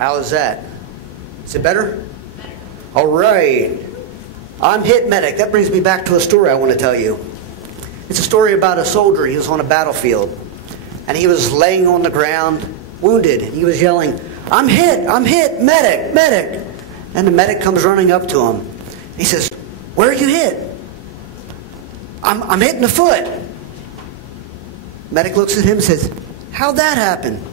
How's that? Is it better? All right. I'm hit medic. That brings me back to a story I want to tell you. It's a story about a soldier. He was on a battlefield, and he was laying on the ground, wounded. And he was yelling, I'm hit, medic, medic. And the medic comes running up to him. He says, where are you hit? I'm hit in the foot. Medic looks at him and says, how'd that happen?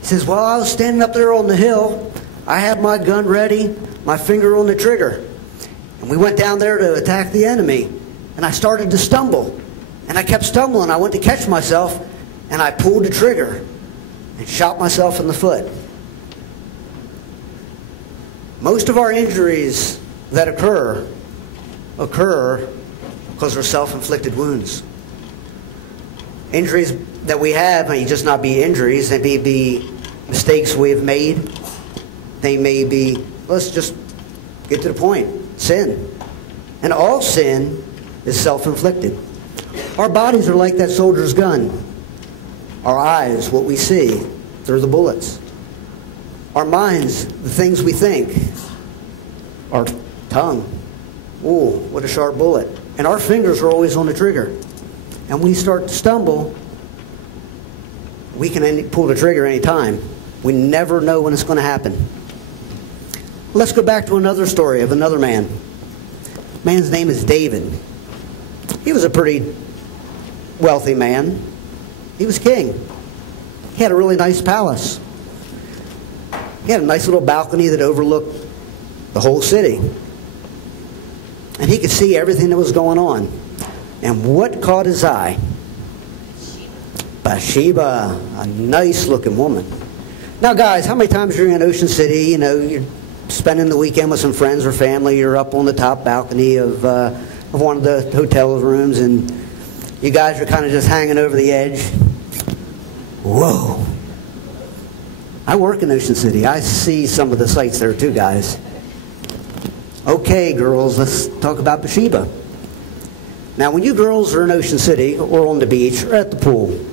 He says, well, I was standing up there on the hill. I had my gun ready, my finger on the trigger. And we went down there to attack the enemy. And I started to stumble. And I kept stumbling. I went to catch myself, and I pulled the trigger and shot myself in the foot. Most of our injuries that occur because they're self-inflicted wounds. Injuries that we have may just not be injuries. They may be mistakes we have made. They may be, let's just get to the point, sin. And all sin is self-inflicted. Our bodies are like that soldier's gun. Our eyes, what we see, they're the bullets. Our minds, the things we think. Our tongue, ooh, what a sharp bullet. And our fingers are always on the trigger. And when we start to stumble, we can pull the trigger any time. We never know when it's going to happen. Let's go back to another story of another man. Man's name is David. He was a pretty wealthy man. He was king. He had a really nice palace. He had a nice little balcony that overlooked the whole city. And he could see everything that was going on. And what caught his eye? Bathsheba, a nice looking woman. Now guys, how many times you're in Ocean City, you know, you're spending the weekend with some friends or family, you're up on the top balcony of one of the hotel rooms, and you guys are kind of just hanging over the edge. Whoa. I work in Ocean City. I see some of the sights there too, guys. Okay, girls, let's talk about Bathsheba. Now, when you girls are in Ocean City or on the beach or at the pool,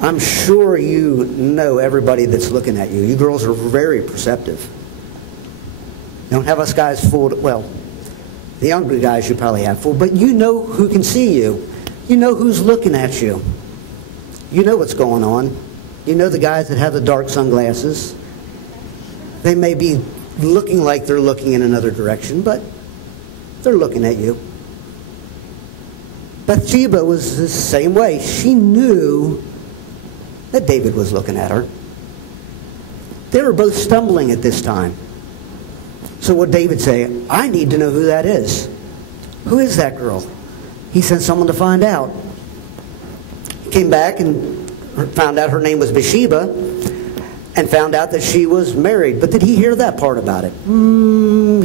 I'm sure you know everybody that's looking at you. You girls are very perceptive. Don't have us guys fooled. Well, the younger guys you probably have fooled, but you know who can see you. You know who's looking at you. You know what's going on. You know the guys that have the dark sunglasses. They may be looking like they're looking in another direction, but they're looking at you. Bathsheba was the same way. She knew that David was looking at her. They were both stumbling at this time. So what did David say? I need to know who that is. Who is that girl? He sent someone to find out. He came back and found out her name was Bathsheba, and found out that she was married. But did he hear that part about it?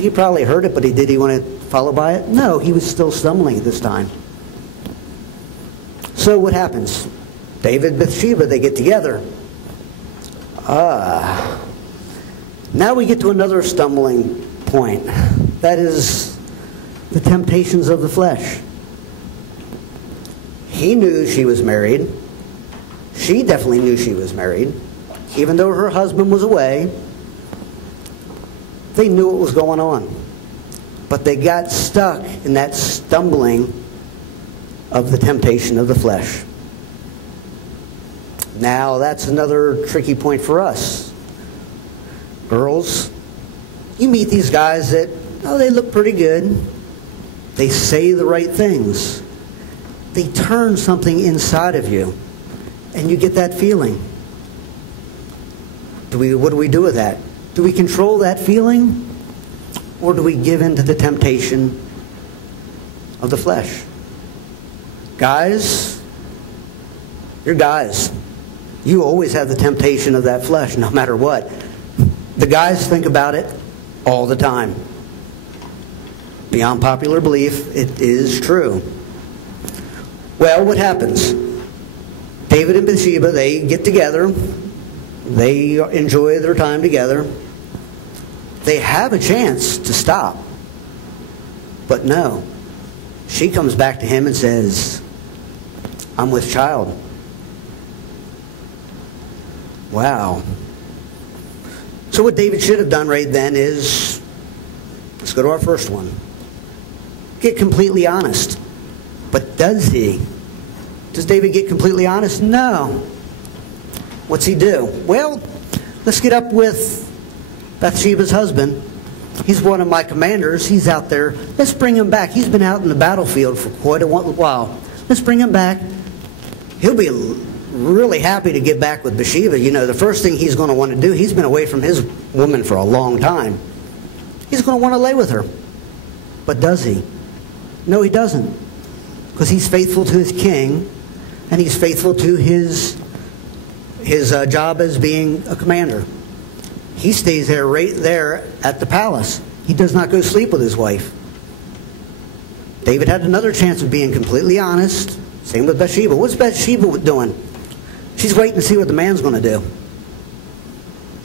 He probably heard it, but did he want to follow by it? No, he was still stumbling at this time. So what happens? David and Bathsheba, they get together. Now we get to another stumbling point. That is the temptations of the flesh. He knew she was married. She definitely knew she was married. Even though her husband was away, they knew what was going on. But they got stuck in that stumbling of the temptation of the flesh. Now, that's another tricky point for us. Girls, you meet these guys that, oh, they look pretty good. They say the right things. They turn something inside of you, and you get that feeling. What do we do with that? Do we control that feeling, or do we give in to the temptation of the flesh? Guys, you're guys. You always have the temptation of that flesh, no matter what. The guys think about it all the time. Beyond popular belief, it is true. Well, what happens? David and Bathsheba, they get together. They enjoy their time together. They have a chance to stop. But no. She comes back to him and says, I'm with child. Wow. So what David should have done right then is, let's go to our first one. Get completely honest. But does he? Does David get completely honest? No. What's he do? Well, let's get up with Bathsheba's husband. He's one of my commanders. He's out there. Let's bring him back. He's been out in the battlefield for quite a while. Let's bring him back. He'll be really happy to get back with Bathsheba. You know, the first thing he's going to want to do, he's been away from his woman for a long time. He's going to want to lay with her. But does he? No, he doesn't. Because he's faithful to his king, and he's faithful to his job as being a commander. He stays there, right there at the palace. He does not go sleep with his wife. David had another chance of being completely honest. Same with Bathsheba. What's Bathsheba doing? She's waiting to see what the man's going to do.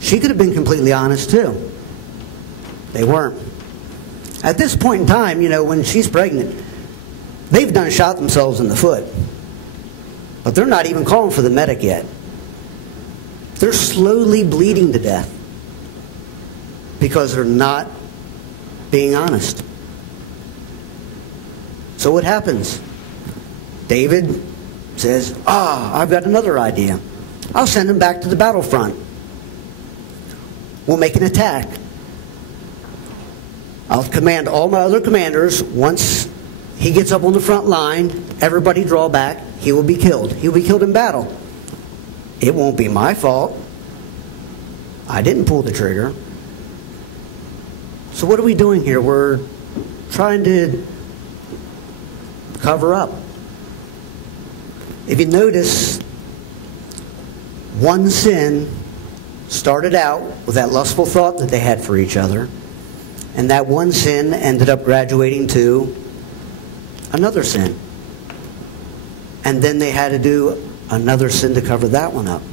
She could have been completely honest too. They weren't. At this point in time, you know, when she's pregnant, they've done shot themselves in the foot. But they're not even calling for the medic yet. They're slowly bleeding to death because they're not being honest. So what happens? David says, I've got another idea. I'll send him back to the battlefront. We'll make an attack. I'll command all my other commanders. Once he gets up on the front line, everybody draw back. He will be killed. He will be killed in battle. It won't be my fault. I didn't pull the trigger. So what are we doing here? We're trying to cover up. If you notice, one sin started out with that lustful thought that they had for each other, and that one sin ended up graduating to another sin. And then they had to do another sin to cover that one up.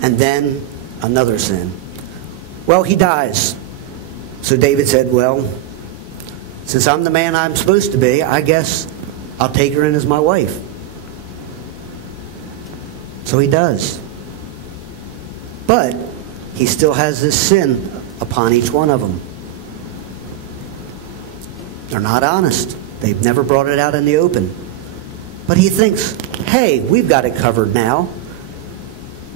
And then another sin. Well, he dies. So David said, well, since I'm the man I'm supposed to be, I guess I'll take her in as my wife. So he does. But he still has this sin upon each one of them. They're not honest. They've never brought it out in the open. But he thinks, hey, we've got it covered now.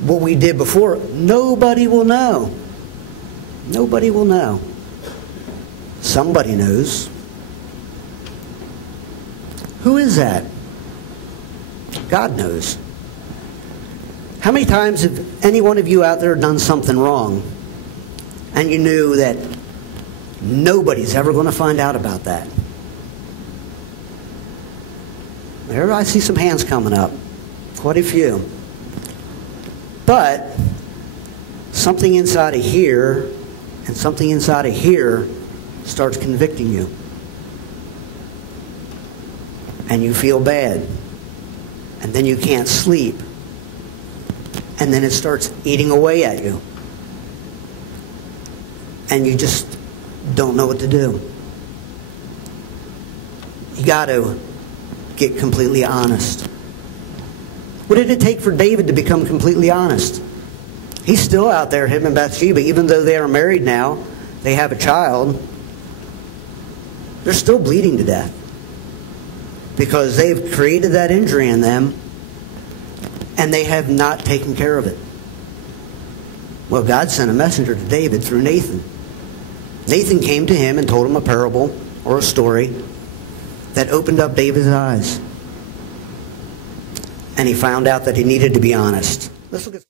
What we did before, nobody will know. Nobody will know. Somebody knows. Who is that? God knows. How many times have any one of you out there done something wrong and you knew that nobody's ever going to find out about that? There, I see some hands coming up. Quite a few. But something inside of here and something inside of here starts convicting you. And you feel bad. And then you can't sleep. And then it starts eating away at you. And you just don't know what to do. You got to get completely honest. What did it take for David to become completely honest? He's still out there, him and Bathsheba, even though they are married now, they have a child. They're still bleeding to death because they've created that injury in them and they have not taken care of it. Well, God sent a messenger to David through Nathan. Nathan came to him and told him a parable or a story that opened up David's eyes. And he found out that he needed to be honest. Let's look at